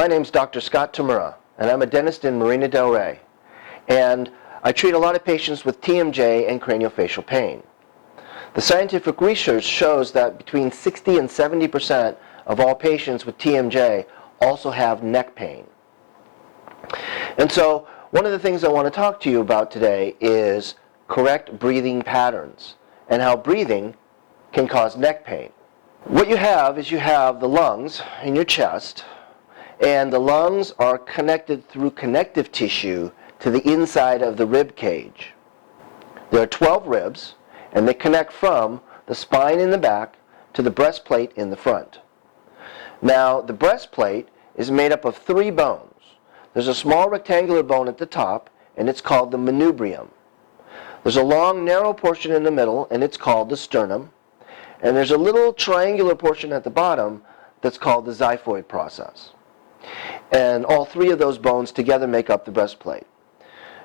My name's Dr. Scott Tamura, and I'm a dentist in Marina del Rey. And I treat a lot of patients with TMJ and craniofacial pain. The scientific research shows that between 60 and 70% of all patients with TMJ also have neck pain. And so one of the things I want to talk to you about today is correct breathing patterns and how breathing can cause neck pain. What you have is you have the lungs in your chest, and the lungs are connected through connective tissue to the inside of the rib cage. There are 12 ribs, and they connect from the spine in the back to the breastplate in the front. Now, the breastplate is made up of 3 bones. There's a small rectangular bone at the top, and it's called the manubrium. There's a long, narrow portion in the middle, and it's called the sternum. And there's a little triangular portion at the bottom that's called the xiphoid process. And all 3 of those bones together make up the breastplate.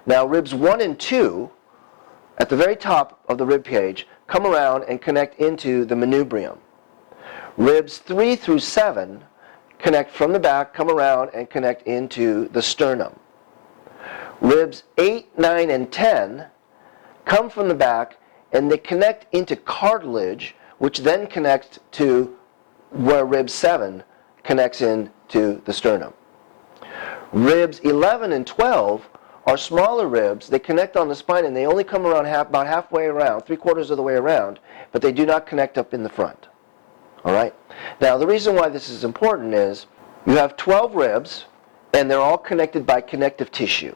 Now, ribs 1 and 2, at the very top of the rib cage, come around and connect into the manubrium. Ribs 3 through 7 connect from the back, come around, and connect into the sternum. Ribs 8, 9, and 10 come from the back, and they connect into cartilage, which then connects to where rib 7 connects into the sternum. Ribs 11 and 12 are smaller ribs. They connect on the spine, and they only come around about halfway around, 3/4 of the way around, but they do not connect up in the front. All right? Now, the reason why this is important is you have 12 ribs, and they're all connected by connective tissue.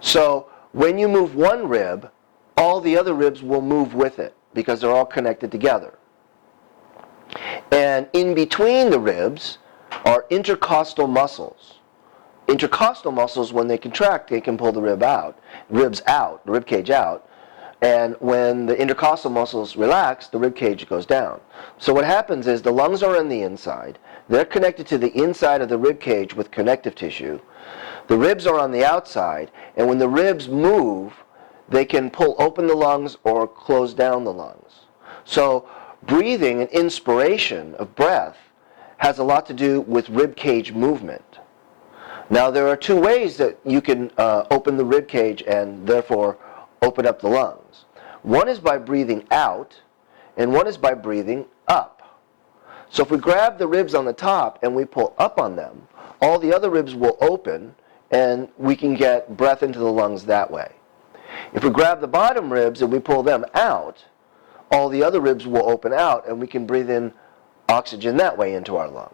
So when you move one rib, all the other ribs will move with it because they're all connected together. And in between the ribs are intercostal muscles. Intercostal muscles, when they contract, they can pull the ribs out, the rib cage out. And when the intercostal muscles relax, the rib cage goes down. So what happens is the lungs are on the inside. They're connected to the inside of the rib cage with connective tissue. The ribs are on the outside, and when the ribs move, they can pull open the lungs or close down the lungs. So breathing and inspiration of breath has a lot to do with rib cage movement. Now, there are 2 ways that you can open the rib cage and therefore open up the lungs. One is by breathing out, and one is by breathing up. So if we grab the ribs on the top and we pull up on them, all the other ribs will open, and we can get breath into the lungs that way. If we grab the bottom ribs and we pull them out, all the other ribs will open out, and we can breathe in oxygen that way into our lungs.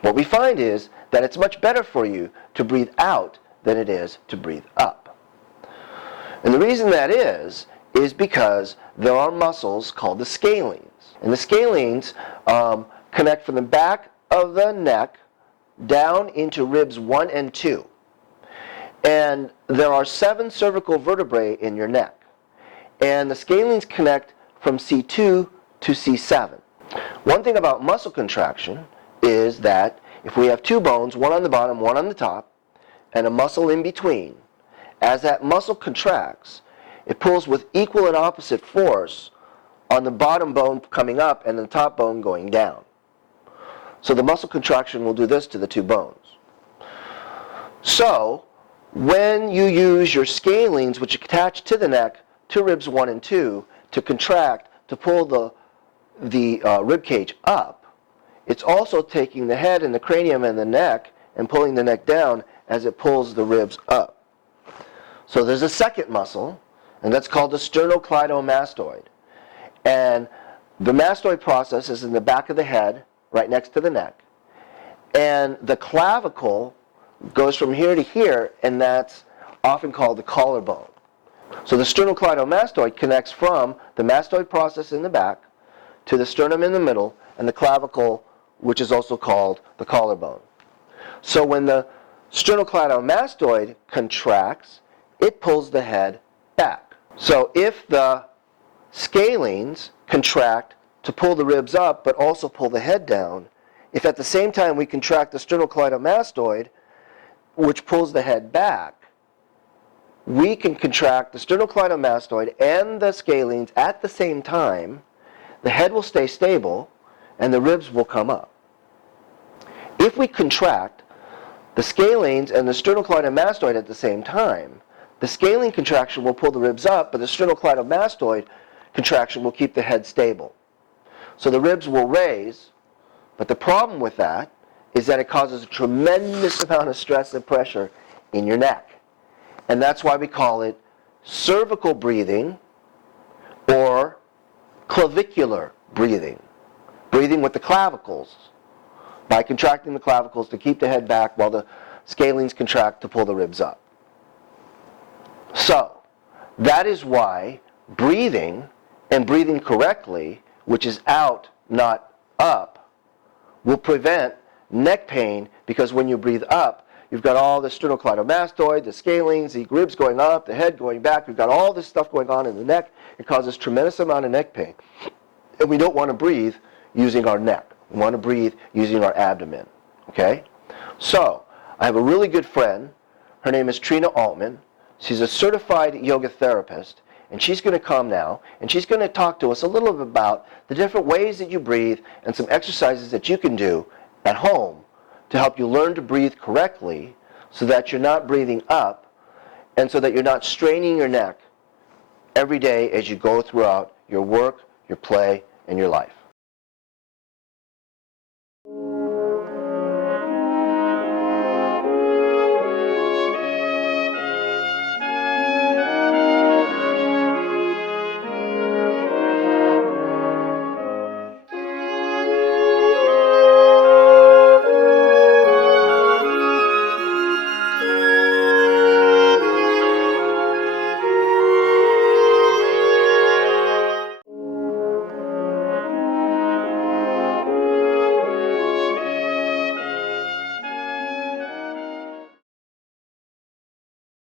What we find is that it's much better for you to breathe out than it is to breathe up. And the reason that is because there are muscles called the scalenes. And the scalenes connect from the back of the neck down into ribs 1 and 2. And there are 7 cervical vertebrae in your neck. And the scalenes connect from C2 to C7. One thing about muscle contraction is that if we have 2 bones, one on the bottom, one on the top, and a muscle in between, as that muscle contracts, it pulls with equal and opposite force on the bottom bone coming up and the top bone going down. So the muscle contraction will do this to the 2 bones. So when you use your scalenes, which attach to the neck, to ribs 1 and 2, to contract, to pull the rib cage up, it's also taking the head and the cranium and the neck and pulling the neck down as it pulls the ribs up. So there's a second muscle, and that's called the sternocleidomastoid. And the mastoid process is in the back of the head, right next to the neck. And the clavicle goes from here to here, and that's often called the collarbone. So the sternocleidomastoid connects from the mastoid process in the back to the sternum in the middle, and the clavicle, which is also called the collarbone. So when the sternocleidomastoid contracts, it pulls the head back. So if the scalenes contract to pull the ribs up but also pull the head down, if at the same time we contract the sternocleidomastoid, which pulls the head back, we can contract the sternocleidomastoid and the scalenes at the same time. The head will stay stable, and the ribs will come up. If we contract the scalenes and the sternocleidomastoid at the same time. The scalene contraction will pull the ribs up, but the sternocleidomastoid contraction will keep the head stable. So the ribs will raise, but the problem with that is that it causes a tremendous amount of stress and pressure in your neck. And that's why we call it cervical breathing or clavicular breathing. Breathing with the clavicles by contracting the clavicles to keep the head back while the scalenes contract to pull the ribs up. So, that is why breathing, and breathing correctly, which is out, not up, will prevent neck pain, because when you breathe up, you've got all the sternocleidomastoid, the scalenes, the ribs going up, the head going back. You've got all this stuff going on in the neck. It causes tremendous amount of neck pain. And we don't want to breathe using our neck. We want to breathe using our abdomen. Okay? So, I have a really good friend. Her name is Trina Altman. She's a certified yoga therapist, and she's going to come now, and she's going to talk to us a little bit about the different ways that you breathe and some exercises that you can do at home to help you learn to breathe correctly so that you're not breathing up and so that you're not straining your neck every day as you go throughout your work, your play, and your life.